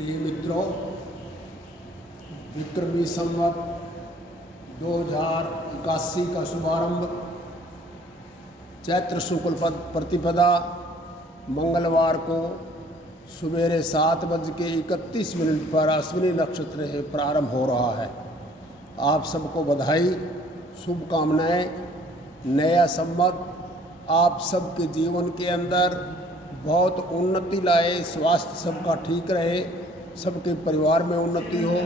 प्रिय मित्रों, विक्रमी संवत 2081 का शुभारंभ चैत्र शुक्ल प्रतिपदा मंगलवार को सवेरे 7:31 पर अश्विनी नक्षत्र से प्रारंभ हो रहा है। आप सबको बधाई, शुभकामनाएं। नया संवत आप सबके जीवन के अंदर बहुत उन्नति लाए, स्वास्थ्य सबका ठीक रहे, सबके परिवार में उन्नति हो,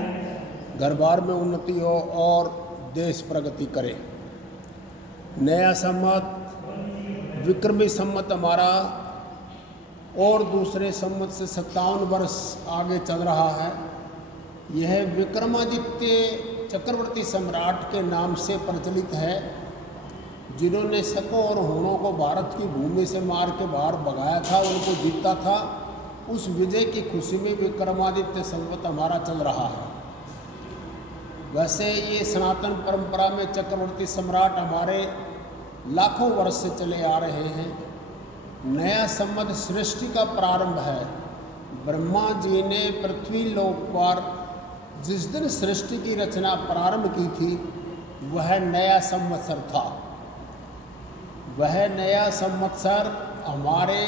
घर बार में उन्नति हो और देश प्रगति करे। नया संवत विक्रमी संवत हमारा और दूसरे संवत से 57 वर्ष आगे चल रहा है। यह विक्रमादित्य चक्रवर्ती सम्राट के नाम से प्रचलित है, जिन्होंने शकों और हूणों को भारत की भूमि से मार के बाहर भगाया था, उनको जीता था। उस विजय की खुशी में विक्रमादित्य संवत हमारा चल रहा है। वैसे ये सनातन परंपरा में चक्रवर्ती सम्राट हमारे लाखों वर्ष से चले आ रहे हैं। नया संवत सृष्टि का प्रारंभ है। ब्रह्मा जी ने पृथ्वी लोक पर जिस दिन सृष्टि की रचना प्रारंभ की थी, वह नया संवत्सर था। वह नया संवत्सर हमारे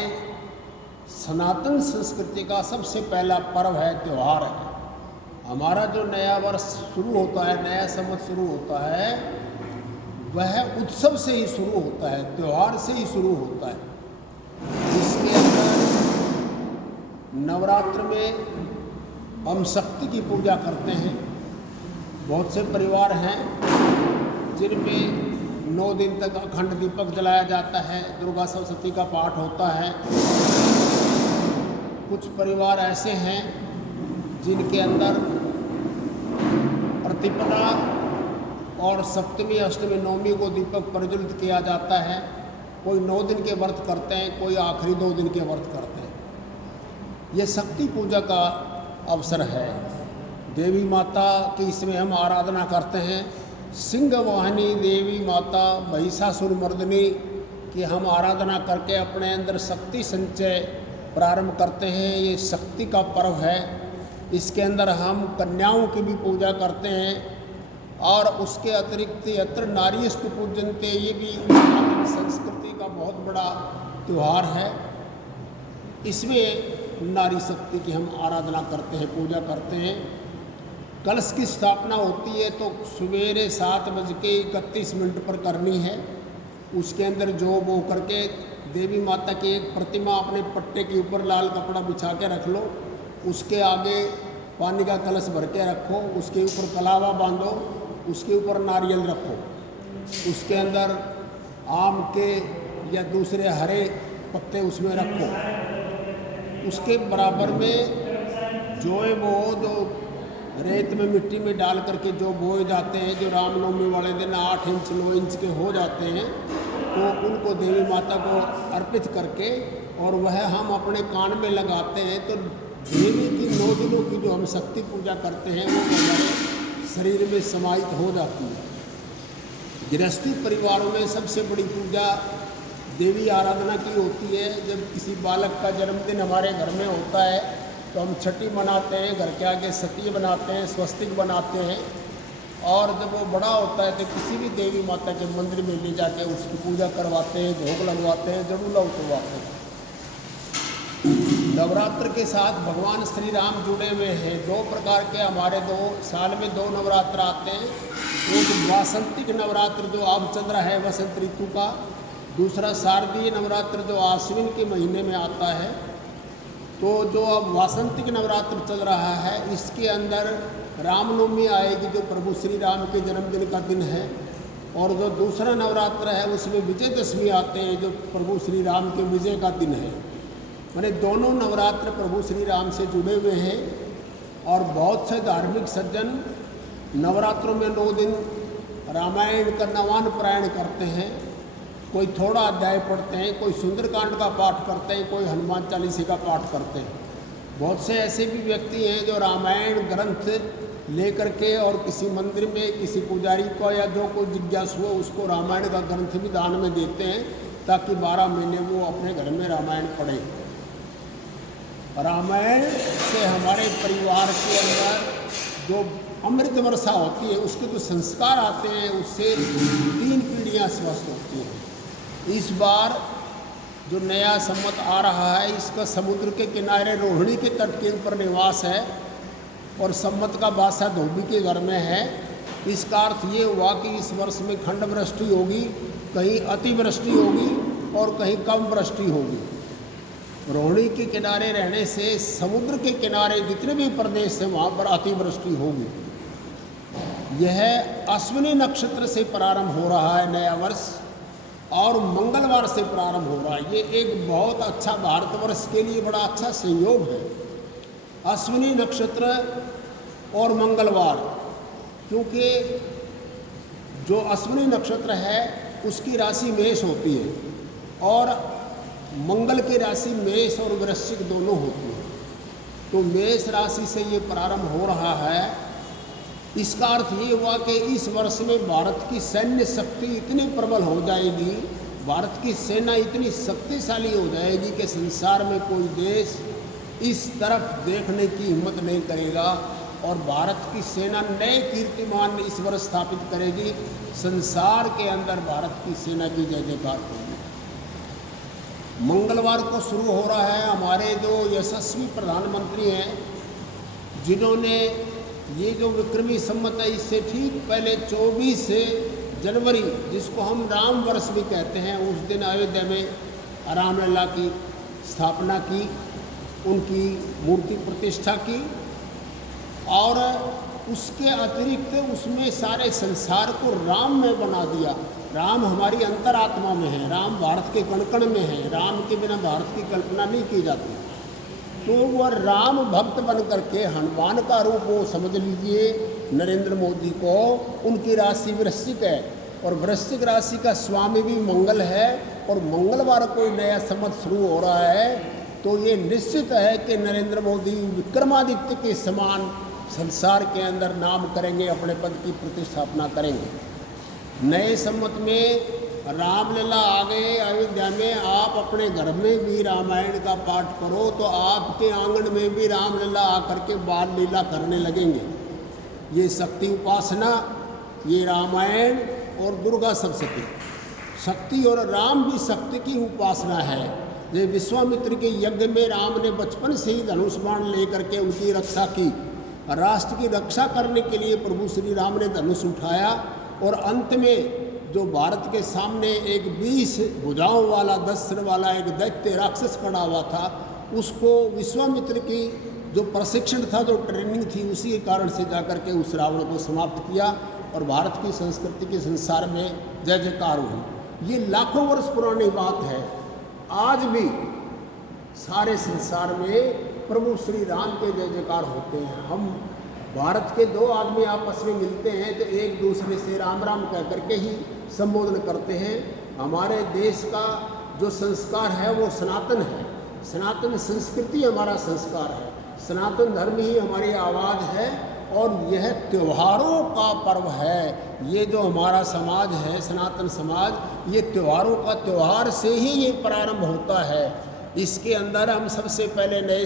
सनातन संस्कृति का सबसे पहला पर्व है, त्यौहार है। हमारा जो नया वर्ष शुरू होता है, नया संवत शुरू होता है, वह उत्सव से ही शुरू होता है, त्यौहार से ही शुरू होता है। इसके अंदर नवरात्र में हम शक्ति की पूजा करते हैं। बहुत से परिवार हैं जिनमें 9 दिन तक अखंड दीपक जलाया जाता है, दुर्गा सरस्वती का पाठ होता है। कुछ परिवार ऐसे हैं जिनके अंदर प्रतिपदा और सप्तमी, अष्टमी, नवमी को दीपक प्रज्वलित किया जाता है। कोई 9 दिन के व्रत करते हैं, कोई आखिरी 2 दिन के व्रत करते हैं। ये शक्ति पूजा का अवसर है। देवी माता की इसमें हम आराधना करते हैं। सिंह वाहिनी देवी माता महिषासुर मर्दिनी की हम आराधना करके अपने अंदर शक्ति संचय प्रारंभ करते हैं। ये शक्ति का पर्व है। इसके अंदर हम कन्याओं की भी पूजा करते हैं और उसके अतिरिक्त यत्र नारीस्तु पूजन्ते, ये भी संस्कृति का बहुत बड़ा त्यौहार है। इसमें नारी शक्ति की हम आराधना करते हैं, पूजा करते हैं। कलश की स्थापना होती है तो सवेरे 7:31 पर करनी है। उसके अंदर जो बो करके देवी माता की एक प्रतिमा अपने पट्टे के ऊपर लाल कपड़ा बिछा के रख लो। उसके आगे पानी का कलश भर के रखो, उसके ऊपर कलावा बांधो, उसके ऊपर नारियल रखो, उसके अंदर आम के या दूसरे हरे पत्ते उसमें रखो। उसके बराबर में जो रेत में मिट्टी में डाल करके जो बोए जाते हैं, जो रामनवमी वाले दिन 8 इंच 9 इंच के हो जाते हैं, तो उनको देवी माता को अर्पित करके और वह हम अपने कान में लगाते हैं। तो देवी की 9 दिनों की जो हम शक्ति पूजा करते हैं, वो हमारे शरीर में समाहित हो जाती है। गृहस्थी परिवारों में सबसे बड़ी पूजा देवी आराधना की होती है। जब किसी बालक का जन्मदिन हमारे घर में होता है तो हम छठी मनाते हैं, घर के आगे सती बनाते हैं, स्वस्तिक बनाते हैं। और जब वो बड़ा होता है तो किसी भी देवी माता के मंदिर में ले जाके उसकी पूजा करवाते हैं, भोग लगवाते हैं, जरूला उतरवाते हैं। नवरात्र के साथ भगवान श्री राम जुड़े हुए हैं। 2 प्रकार के हमारे साल में 2 नवरात्र आते हैं। एक वासंतिक नवरात्र जो अब चल रहा है वसंत ऋतु का, दूसरा शारदीय नवरात्र जो आश्विन के महीने में आता है। तो जो अब वासंतिक नवरात्र चल रहा है, इसके अंदर रामनवमी आएगी, जो प्रभु श्री राम के जन्मदिन का दिन है। और जो दूसरा नवरात्र है उसमें विजयदशमी आते हैं, जो प्रभु श्री राम के विजय का दिन है। मैंने दोनों नवरात्र प्रभु श्री राम से जुड़े हुए हैं। और बहुत से धार्मिक सज्जन नवरात्रों में 9 दिन रामायण का नवान पारायण करते हैं। कोई थोड़ा अध्याय पढ़ते हैं, कोई सुंदरकांड का पाठ करते हैं, कोई हनुमान चालीसा का पाठ करते हैं। बहुत से ऐसे भी व्यक्ति हैं जो रामायण ग्रंथ लेकर के और किसी मंदिर में किसी पुजारी को या जो कोई जिज्ञासु हो उसको रामायण का ग्रंथ भी दान में देते हैं, ताकि 12 महीने वो अपने घर में रामायण पढ़ें। रामायण से हमारे परिवार के अंदर जो अमृत वर्षा होती है, उसके जो संस्कार आते हैं, उससे 3 पीढ़ियाँ स्वस्थ होती हैं। इस बार जो नया संवत आ रहा है, इसका समुद्र के किनारे रोहिणी के तट के ऊपर निवास है और संवत का बासा धोबी के घर में है। इसका अर्थ ये हुआ कि इस वर्ष में खंड वृष्टि होगी, कहीं अतिवृष्टि होगी और कहीं कम वृष्टि होगी। रोहिणी के किनारे रहने से समुद्र के किनारे जितने भी प्रदेश हैं वहाँ पर अतिवृष्टि होगी। यह अश्विनी नक्षत्र से प्रारंभ हो रहा है नया वर्ष और मंगलवार से प्रारंभ हो रहा है। ये एक बहुत अच्छा भारतवर्ष के लिए बड़ा अच्छा संयोग है, अश्विनी नक्षत्र और मंगलवार, क्योंकि जो अश्विनी नक्षत्र है उसकी राशि मेष होती है और मंगल की राशि मेष और वृश्चिक दोनों होती है। तो मेष राशि से ये प्रारंभ हो रहा है। इसका अर्थ ये हुआ कि इस वर्ष में भारत की सैन्य शक्ति इतनी प्रबल हो जाएगी, भारत की सेना इतनी शक्तिशाली हो जाएगी कि संसार में कोई देश इस तरफ देखने की हिम्मत नहीं करेगा और भारत की सेना नए कीर्तिमान इस वर्ष स्थापित करेगी। संसार के अंदर भारत की सेना की जय जयकार होगी। मंगलवार को शुरू हो रहा है। हमारे जो यशस्वी प्रधानमंत्री हैं, जिन्होंने ये जो विक्रमी संवत है इससे ठीक पहले 24 जनवरी, जिसको हम राम वर्ष भी कहते हैं, उस दिन अयोध्या में रामलला की स्थापना की, उनकी मूर्ति प्रतिष्ठा की और उसके अतिरिक्त उसमें सारे संसार को राम में बना दिया। राम हमारी अंतरात्मा में है, राम भारत के कण कण में है, राम के बिना भारत की कल्पना नहीं की जाती। तो वह राम भक्त बन करके हनुमान का रूप वो समझ लीजिए नरेंद्र मोदी को। उनकी राशि वृश्चिक है और वृश्चिक राशि का स्वामी भी मंगल है और मंगलवार को नया संवत शुरू हो रहा है। तो ये निश्चित है कि नरेंद्र मोदी विक्रमादित्य के समान संसार के अंदर नाम करेंगे, अपने पद की प्रतिस्थापना करेंगे। नए संवत में रामलीला आ गए अयोध्या में। आप अपने घर में भी रामायण का पाठ करो तो आपके आंगन में भी रामलीला आकर के बाल लीला करने लगेंगे। ये शक्ति उपासना, ये रामायण और दुर्गा सप्तशती, शक्ति और राम भी शक्ति की उपासना है। ये विश्वामित्र के यज्ञ में राम ने बचपन से ही धनुष बाण लेकर के उनकी रक्षा की। राष्ट्र की रक्षा करने के लिए प्रभु श्री राम ने धनुष उठाया और अंत में जो भारत के सामने एक 20 भुजाओं वाला 10 सिर वाला एक दैत्य राक्षस खड़ा हुआ था, उसको विश्वामित्र की जो प्रशिक्षण था, जो ट्रेनिंग थी, उसी के कारण से जाकर के उस रावण को समाप्त किया और भारत की संस्कृति के संसार में जय जयकार हुई। ये लाखों वर्ष पुरानी बात है। आज भी सारे संसार में प्रभु श्री राम के जय जयकार होते हैं। हम भारत के 2 आदमी आपस में मिलते हैं तो एक दूसरे से राम राम कह करके ही संबोधन करते हैं। हमारे देश का जो संस्कार है वो सनातन है, सनातन संस्कृति हमारा संस्कार है, सनातन धर्म ही हमारी आवाज़ है और यह त्योहारों का पर्व है। ये जो हमारा समाज है, सनातन समाज, ये त्योहारों का त्योहार से ही ये प्रारंभ होता है। इसके अंदर हम सबसे पहले नए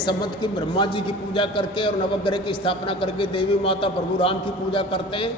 संवत की ब्रह्मा जी की पूजा करके और नवग्रह की स्थापना करके देवी माता प्रभु राम की पूजा करते हैं।